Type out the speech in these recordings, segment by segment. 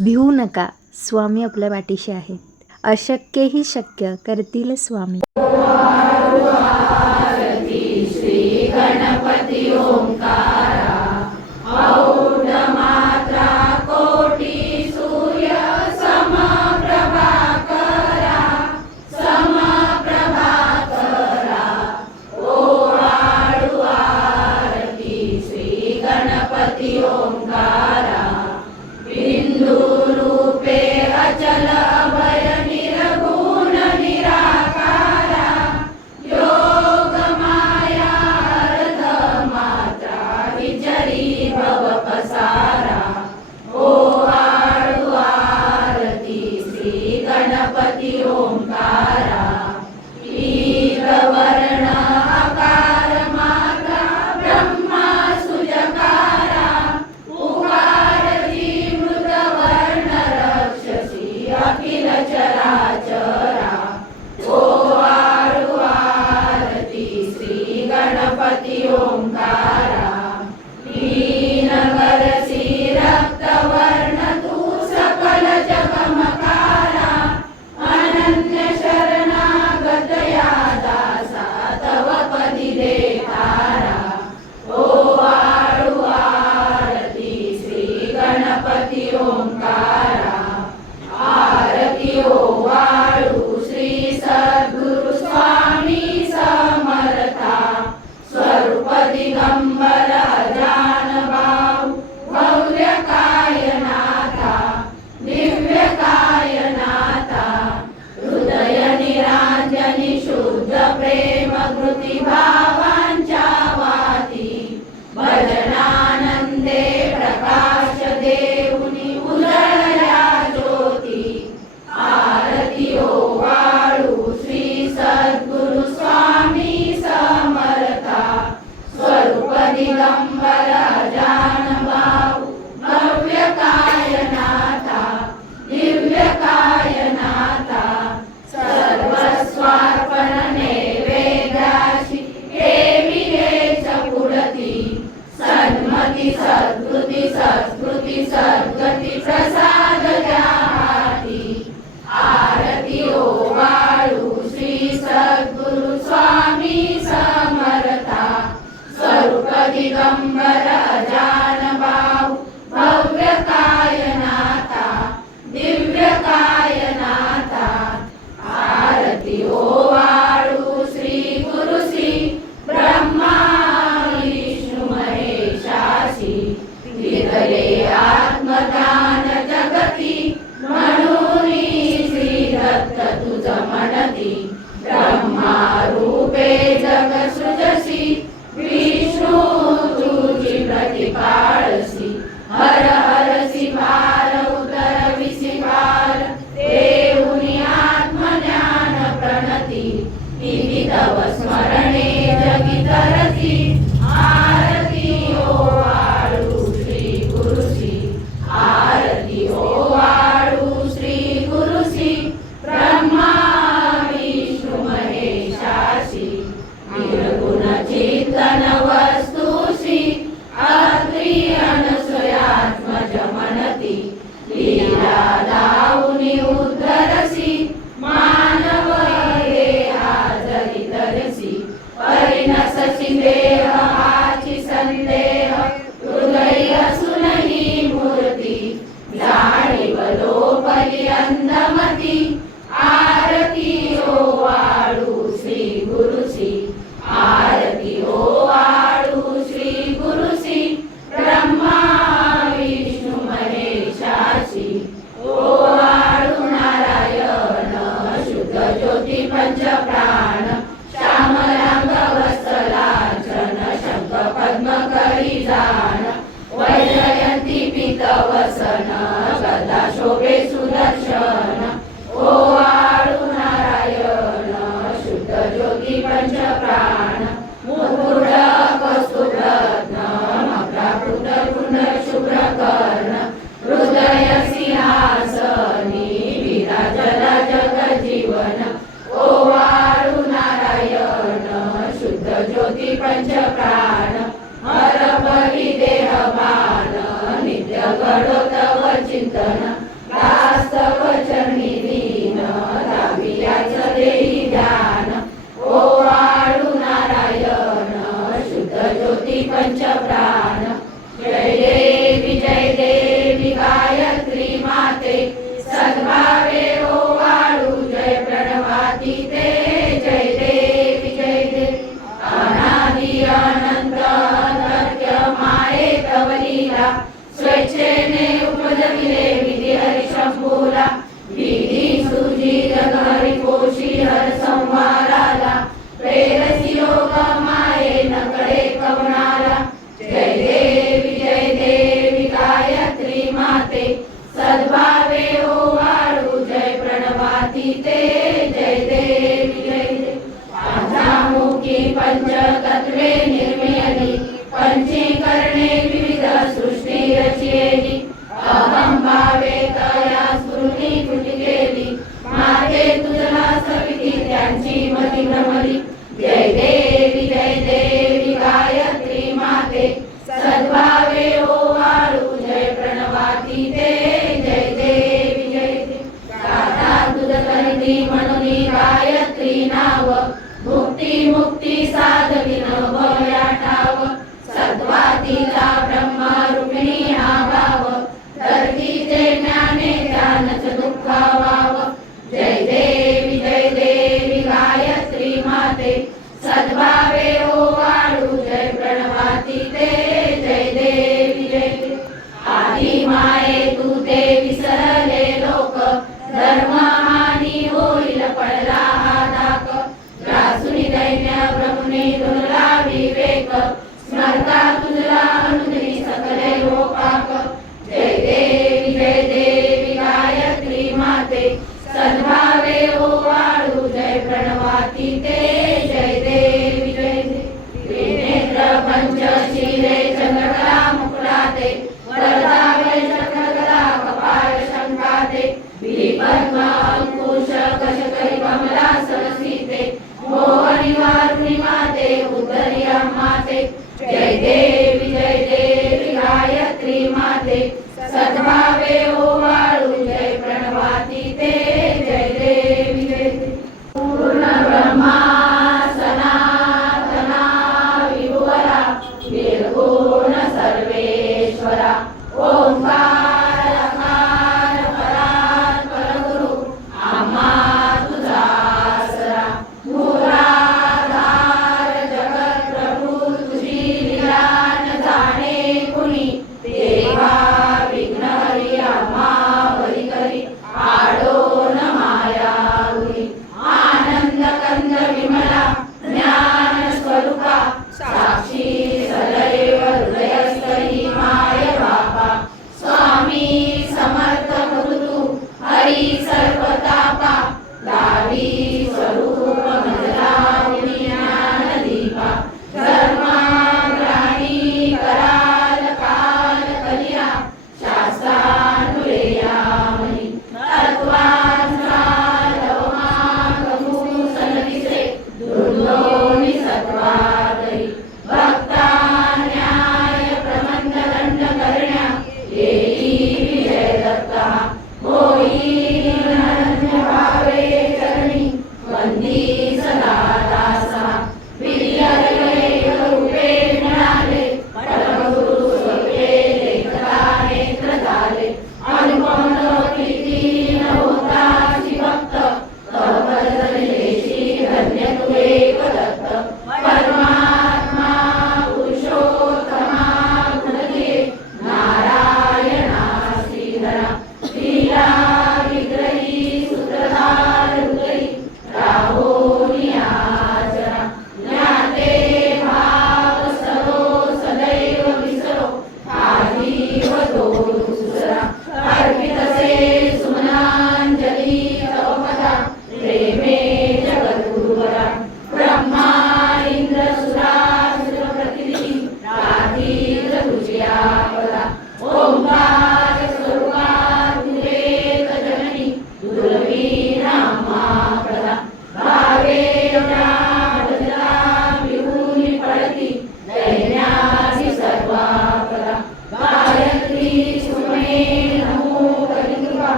भिवू नका, स्वामी आपल्या पाठीशी आहेत. अशक्यही शक्य करतील स्वामी. श्री गणपती ओंकारा, औढ मात्रा कोटी सूर्य समप्रभा करा, समप्रभा करा. ओवाळू आरती श्री गणपती ओंकारा, बिंदू रूपे अचल अभय निर्गुण निराकारा, योग माया अर्ध मात्रा विचरी भव पसारा. ओवाळू आरती श्री गणपती ओंकारा, वीर वर्ण आकार मात्रा ब्रह्मा सुजकारा, उकारची मृत वर्ण रक्षसी अखिल चराचरा. ओवाळू आरती श्री गणपती ओंकारा, लीनगरसी रक्तवर्ण तू सकल जगमकारा, अनन्य शरणागत या दासा तव पदी देतारा. ओवाळू आरती श्री गणपती ओंकारा, आरती ओवाळू श्री सद्गुरु स्वामी समर्था, स्वरूप दिगंबर अजान भाऊ भव्य कायनाथा, दिव्य कायनाथा. हृदय निरांजनी शुद्ध प्रेम कृती भावांच्या वाती, भजनानंदे प्रकाश देऊनी उजळल्या ज्योती. आरती ओवाळू श्री सद्गुरु स्वामी समर्था, स्वरूप दिगंबर अजान भाऊ भव्य कायनाथा, दिव्य कायनाथा. सर्वस्वार्पण नैवेद्याशी ठेवी हेच पुढती, सन्मती सद्गुती संस्कृती सद्गती प्रसाद द्या हाती. आरती ओवाळू श्री सद्गुरु स्वामी समर्था, स्वरूप दिगंबर अजान भाऊ भव्य कायनाथा, दिव्य कायनाथा. आरती ओवाळू श्री गुरुसी ब्रह्मा विष्णू महेशासी, विरले आत्मज्ञान जगती म्हणून श्री दत्त तुझ म्हणती. ब्रह्मा रूपे जग सृजसी, विष्णू तुझी प्रतिपाळसी. हर हरसी भार उतरविसी भार, देऊनी आत्मज्ञान प्रणती. निधी तव स्मरणे जगी तरती, आरती ओवाळू श्री गुरुसी. आरती ओवाळू श्री गुरुसी, ब्रह्मा विष्णू महेशासी. निर्गुण चिंतन वस्तुसी, अत्रि अनसुयात्मज म्हणती. लीला दाऊनी उद्धरसी, मानव देहा जरी धरसी. परिणससी देह हाची संदेह, हृदय असूनही मूर्ती. जाणीव लोपली अंधमती, आरती ओवाळू श्री गुरुसी. आरती ओवाळू श्री गुरुसी, ब्रह्मा विष्णू महेशासी. ओवाळू नारायण शुद्ध ज्योती पंचप्राण, श्यामलांग वत्सलांचन शंख पद्म करी जाण. वैजयंती पीतवसन, गदा शोभे सुदर्शन. ओवाळू नारायण शुद्ध ज्योती पंचप्राण, मुकुट कौस्तुभरत्न मकराकृत कुंड शुभ्र कर्ण. हृदय सिंहासनी विराजला जग जीवन. ओवाळू नारायण शुद्ध ज्योती पंचप्राण, हर बळी देहबान नित्य घडो तव चिंतन वास्तव चरणी दीन दावियाच देई ध्यान ओवाळू नारायण शुद्ध ज्योती पंचप्राण जय देवी गायत्री माते सद्भावे ओवाळू जय प्रणवाती ते जय देवी अनादि अनंत अनर्घ्य माये तव लीला स्वेच्छेने उपजविले विधी हरिशंभूला विधी सुजी जग हरिकोशी हर संहाराला प्रेरसी योग माये नकडे कवणाला जय देवी गायत्री माते सद्भावे ओवाळू जय प्रणवाती ते जय देवी पंचामुखी पंचतत्वे निर्मियली पंचीकरणे विविध सृष्टी रचियेली अहं भावे तया स्फुरती कुटी गेली माते तुझला सविती त्यांची मती भ्रमली जय देवी गायत्री माते सद्भावे ओवाळू जय प्रणवाती ते जय देवी गाथा तुझ करिती म्हणून गायत्री नाव मुक्ती साधविन भया ठाव सत्वातीचा ब्रह्मरूपिणी हा भाव धरतीचे ज्ञाने ध्यानच दुःखावाव जय देवी गायत्री माते सद्भावे ओवाळू जय प्रणवाती ते जय देवी आधी माये तू ते विसरले लोक धर्महानी होईल पडला हा धाक ग्रासुनी दैन्य ब्रह्मणी दुर्ला विवेक स्मरता तुझला अनुदिनी सकले लोकाक जय देवी गायत्री माते सद्भावे ओवाळू जय प्रणवाती ते जय देवी त्रिनेत्र पंचशीले चंद्रकला मुकुटाते वरदावे चक्रगदा कपाळ शंकाते बिलीपद्म अंकुश कशकरी कमला सरसीते मोहनी वारुणी माते उदरी माते जय देवी गायत्री माते सद्भावे ओवाळू जय प्रणवाती ते जय देवी पूर्ण ब्रह्मा सनातना विभुवरा निर्गुण सर्वेश्वरा ओंकार अकार परात्पर गुरु आम्हा तुझा आसरा मूलाधार जगत प्रभू तुझी लीला न जाणे कुणी देवा विघ्न हरी आम्हा हरी करी आडो न माया उरी आनंद कंद विमला ज्ञान स्वरूपा साक्षी सदैव हृदयस्थी माय बापा स्वामी समर्थ मृदू हरी सर्वतापा दावी स्वरूप मजला ज्ञान दीपा धर्माग्राही कराल काल कलिया शास्त्रानुरेया मनी तत्वांचा लवमागमू सनदिसे दुर्लोणी सत्वादरी भक्ता न्याय प्रबंध दंड करण्या येई विजय दत्त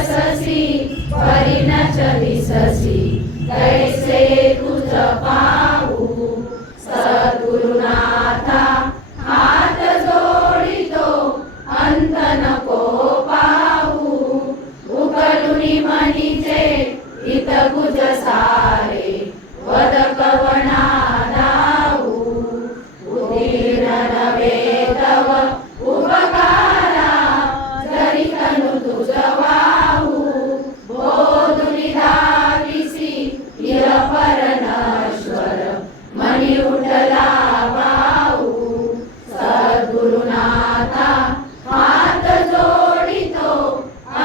बससी परी न चलिससी तैसे तुझ पाहू सद्गुरुनाथा हात जोडितो अंत नको पाहू उकलुनी म्हणीचे हित गुज सारे वद कवना दाऊ उदीर्ण नवे तव उपकारा जरी तनु तुझ वाहू बोधुनी धाविसी इरपर नश्वर मनी उठला वाहू सद्गुरुनाथा हात जोडितो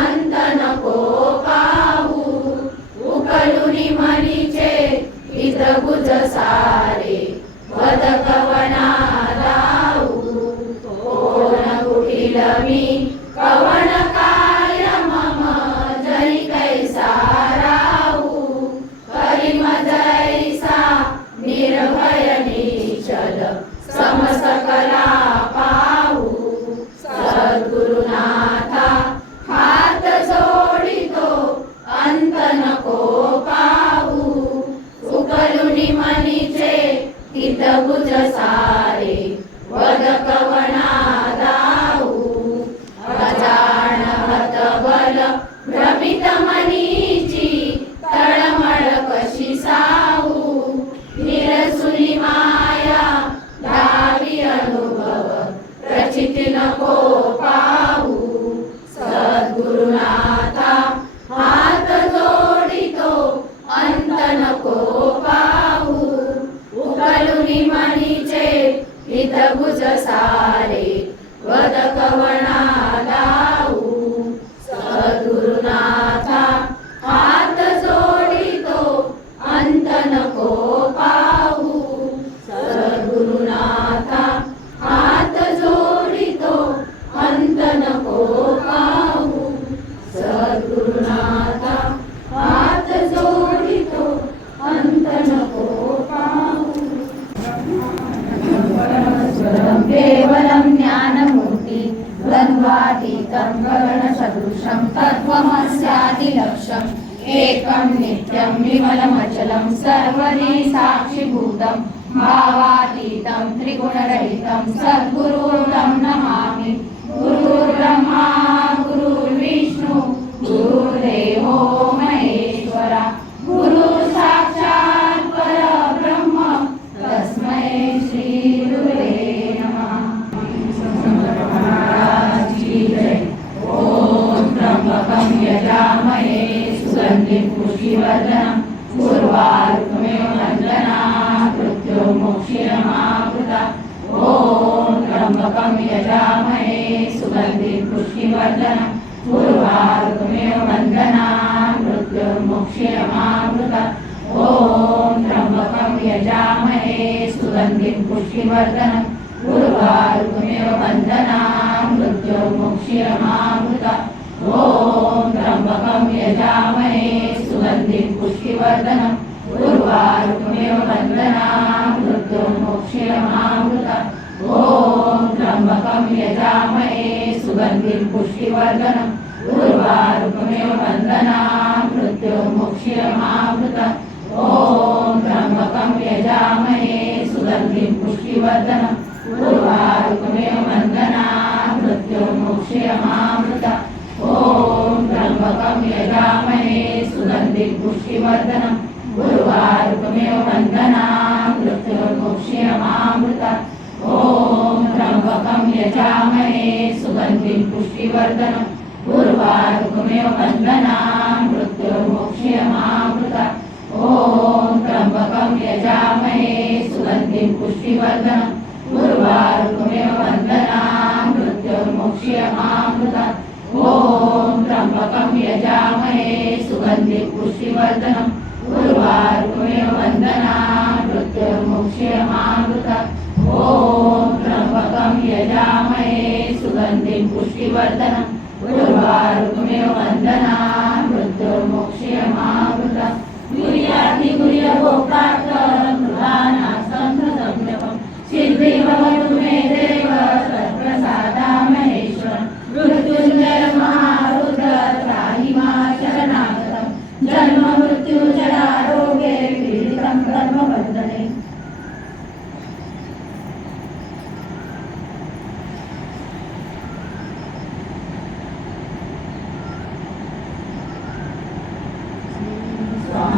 अंत नको पाहू उकलुनी म्हणीचे हित गुज सारे वद कवना दाऊ कोण कुटील मी कवन काय मम जरी कैसा राहू करी मजैसा निर्भय निश्चल समसकला पाहू सद्गुरुनाथा हात जोडितो अंत नको पाहू उकलुनी म्हणीचे हित गुज सारे वद कवना दाऊ अजाण हत बल भ्रमित मनीची तळमळ कशी साहू निरसुनी माया धावी अनुभव प्रचिती नको पाहू सद्गुरुनाथा हात जोडितो अंत नको पाहू उकलुनी म्हणीचे हित गुज सारे वद कवना दाऊ सद्गुरुनाथा हात जोडितो अंत नको पाहू सद्गुरुनाथा हात जोडितो अंत नको पाहू सद्गुरुनाथा हात जोडितो अंत नको पाहू केवलं ज्ञानमूर्ति द्वन्द्वातीतं गगनसदृशं तत्त्वमस्यादिलक्ष्यम् एकं नित्यं विमलमचलं सर्वदि साक्षिभूतं भावातीतं त्रिगुणरहितं सद्गुरुं नमामि गुरुर्ब्रह्मा गुरुर्विष्णु गुरुर्देवो महेश्वरा गुरु साक्षात् परब्रह्म तस्मै श्री गुरुवे नमः। महाराज की जय। ओम त्र्यंबकं यजामहे सुगन्धिं पुष्टिवर्धनम् उर्वारुकमेव वन्दनात् मृत्युर्मुक्षीयमामृता। ओम त्र्यंबकं यजामहे सुगन्धिं पुष्टिवर्धनम् उर्वारुकमेव वन्दनात् मृत्युर्मुक्षीयमामृता। ओम त्र्यंबकं यजामहे सुगन्धिं पुष्टिवर्धनम् उर्वारुकमेव वन्दनात् मृत्युर्मुक्षीयमामृता। ओम त्र्यंबकं यजामहे सुगन्धिं पुष्टिवर्धनम् उर्वारुकमेव वन्दनात् मृत्युर्मुक्षीयमामृता। ओम त्र्यंबकं यजामहे सुगन्धिं पुष्टिवर्धनम् उर्वारुकमेव वन्दनात् मृत्युर्मुक्षीयमामृता। ओम त्र्यंबकं यजामहे सुगन्धिं पुष्टिवर्धनम् उर्वारुकमेव वन्दनात् मृत्युर्मुक्षीयमामृता। ओम त्र्यंबकं यजामहे सुगन्धिं पुष्टिवर्धनम् उर्वारुकमेव वन्दनात् मृत्युर्मुक्षीयमामृता। ओम त्र्यंबकं यजामहे सुगन्धिं पुष्टिवर्धनम् उर्वारुकमेव वन्दनात् मृत्युर्मुक्षीयमामृता। ओम त्र्यंबकं यजामहे सुगन्धिं पुष्टिवर्धनम् उर्वारुकमेव वन्दनात् मृत्युर्मुक्षीयमामृता। ओम त्र्यंबकं यजामहे सुगन्धिं पुष्टिवर्धनम् उर्वारुकमेव वन्दनात् मृत्युर्मुक्षीयमामृता। ओम त्र्यंबकं यजामहे सुगन्धिं पुष्टिवर्धनम् उर्वारुकमेव वन्दनात् मृत्युर्मुक्षीयमामृता। गुर्यादिगुर्यगोप्राप्तं प्रधानास्तं प्रसंज्ञकं सिद्धि भवतु मे देव तत्प्रसादा महेश्वर। मृत्युञ्जय महारुद्र त्राहि मां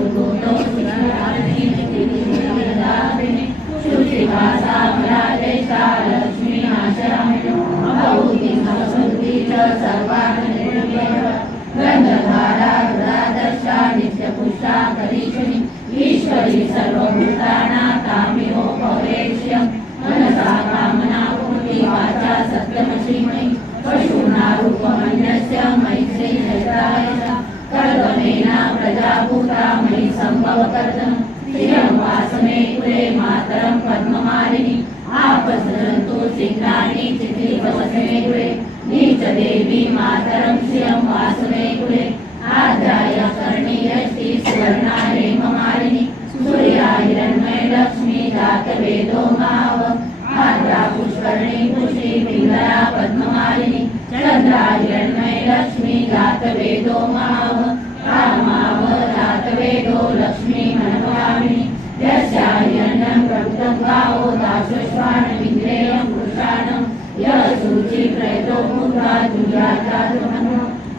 उद्भूतो सुरराजिनी शुचिवासा मरादेशा लक्ष्मी आश्रमिणो अभूति संस्कृति च सर्वाणि गंधधारा गदादशा नित्यपुष्टा करीषिणी ईश्वरी सर्वभूताना तामिहो भवेष्यं मनसा कामना पूर्ति वाचा सत्यमश्रीमयि पशूना रूपमन्यस्य मैत्री चैत्राय कर्दमेना प्रजाभूता मयि सम्भवकर्तनं श्रियं वासमे कुले मातरं पद्ममालिनी आपसरन्तु सिंहानि चित्रिवसमे कुले नीचदेवी मातरं श्रियं वासमे कुले आद्याय कर्णीयष्टि सुवर्णा हेममालिनी सूर्या हिरण्मय लक्ष्मी जातवेदो माव आद्रा पुष्करणी पुष्टि पिंगला पद्ममालिनी चंद्रा हिरण्मय लक्ष्मी जातवेदो माव रामाव जातवेदो लक्ष्मी मनोकामिनी यस्या हिरण्यं प्रभुतं गावो दाशुष्वाणमिन्द्रेयं पुरुषाणं यशुचि प्रयतो मुद्रा जुयाचातुमनो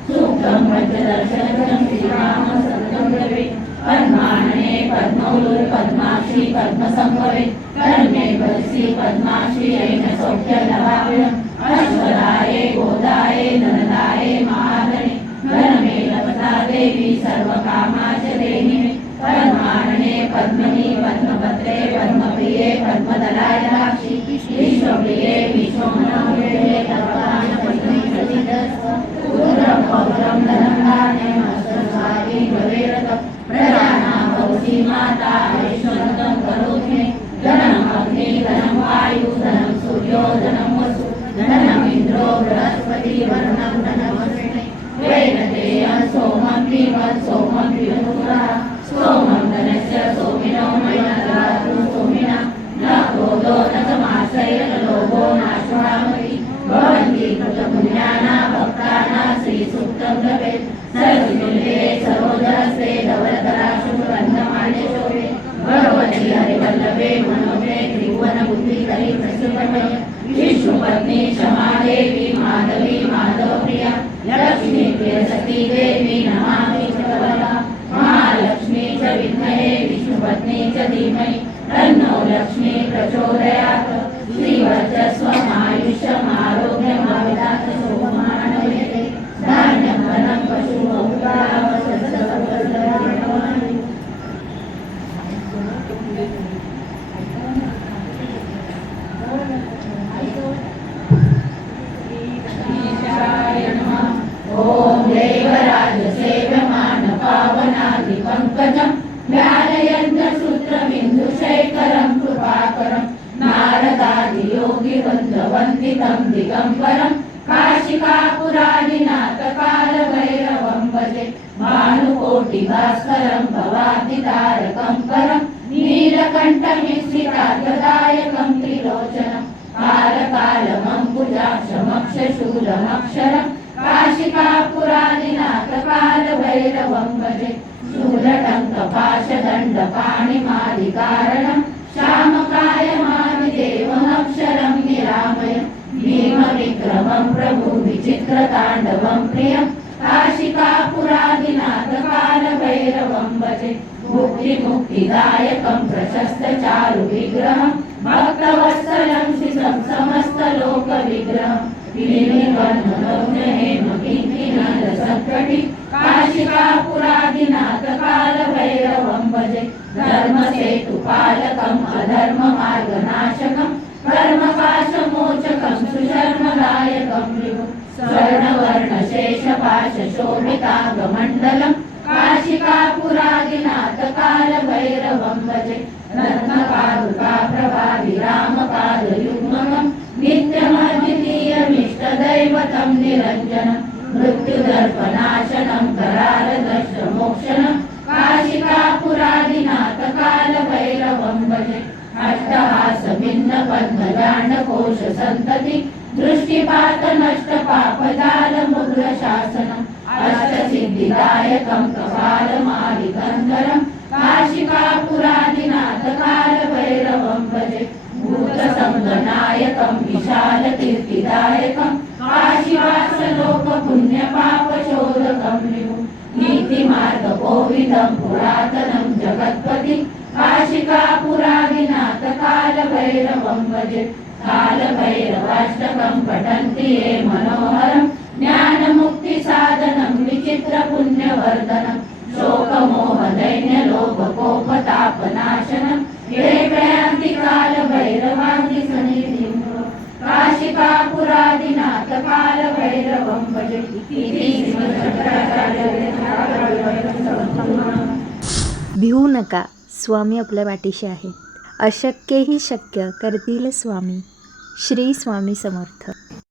सूक्तं पञ्चदर्शनं श्रीराम सत्यं ब्रवे पद्मानने पद्मौलु पद्माक्षी पद्मसंभवे कर्णे वरसी पद्माक्षी ऐन सौख्यलभाव्यम् अश्वदाये गोदाये धनदाये महाधने धनमे लभता देवी सर्वकामाच देहिने पद्मानने पद्मनि पद्मपत्रे पद्मप्रिये पद्मदलायदाक्षी विश्वप्रिये विश्वमनोहरे पुत्रं पौत्रं धनधान्ये मस्तस्वामी भवेरत प्रजानां भवसी माता ऐश्वर्यं करोति मे धनम् अग्नि धनं वायु धनं सूर्यो धनं वसु धनम् इन्द्रो बृहस्पति वर्णं धनमस्मि वैनतेयं सोमं पिबन् सोमं पिबन्पुरः सोमं धनस्य सोमिनो मया ददातु सोमिना न क्रोधो न समाश्रय न लोभो नाश्वामहि भवन्ति कृतपुण्याना भक्ताना श्रीसूक्तं जपेत् सर्वविदुले सरोजरस्ते धवलधराशुभगन्धमाल्ये शोभे भगवति हरिवल्लभे मनोमे त्रिभुवनबुद्धिकरी प्रसुतमय विष्णुपत्नी क्षमादेवी माधवी माधवप्रिया लक्ष्मी प्रियसती देवी नमामि चकवला महालक्ष्मी च विद्महे विष्णुपत्नी च धीमहि तन्नो लक्ष्मी प्रचोदयात् श्रीवर्चस्वमायुष्यमारोग्यमाविदात शोभमानयते धान्यं धनं पशुभूतावसस्तवसर्वमानि ईशाय नमः ॐ देवराजसेव्यमान पावनादिपङ्कजं व्यालयन्त्रसूत्रबिन्दुशेखरं कृपाकरं नारदादियोगिवृन्दवन्दितं दिगम्बरं काशिकापुरादिनाथकालभैरवं भजे भानुकोटिभास्करं भवाब्धितारकं परं नीलकण्ठमिश्रितार्थदायकं त्रिलोचनं कालकालमम्बुजाक्षमक्षशूलमक्षरं काशिकापुरादिनाथकालभैरवं भजे शूलटङ्कपाशदण्डपाणिमादिकारणं श्यामकायमादिदेवमक्षरं निरामयं भीमविक्रमं प्रभु विचित्रताण्डवं प्रियं काशिकापुरादिनाथकालभैरवं भजे मुक्तिदायकं प्रशस्तचारुविग्रहं भक्तवत्सलं श्रितं समस्तलोकविग्रहं काशिकापुरादिनाथकालभैरवं भजे धर्मसेतुपालकम् अधर्ममार्गनाशकं कर्मपाशमोचकं सुशर्मदायकं विभुं स्वर्णवर्णशेषपाशशोभिताङ्गमण्डलं काशिकापुरादिनाथकालभैरवं भजे रत्नपादुकाप्रभाविरामपादयुग्मकं नित्यमद्वितीयमिष्टदैवतं निरञ्जनं मृत्युदर्पनाशनं करालदर्शमोक्षणं काशिकापुरादिनाथकालभैरवं भजे अष्टहासभिन्नपद्मजाण्डकोशसन्तति दृष्टिपातनष्टपापजालमुग्रशासनम् अष्टसिद्धिदायकं कपालमादिकन्धरं काशिकापुरादिनाथकालभैरवं भजे भूतसंगनायकं विशालकीर्तिदायकं काशीवासलोकपुण्यपापशोधकं विभुं इति मार्गगोविदं पुरातनं जगत्पति काशिकापुरादिनाथ कालभैरवं भजे कालभैरवाष्टकं पठन्ति ये मनोहरं ज्ञानमुक्तिसाधनं विचित्रपुण्यवर्धनं शोकमोहदैन्यलोभकोपतापनाशनं ये प्रयान्ति कालभैरवादिसन्निधिं काशिकापुरादिनाथ कालभैरवं भजे इति भिवू नका, स्वामी आपल्या पाठीशी आहेत. अशक्यही शक्य करतील स्वामी. श्री स्वामी समर्थ.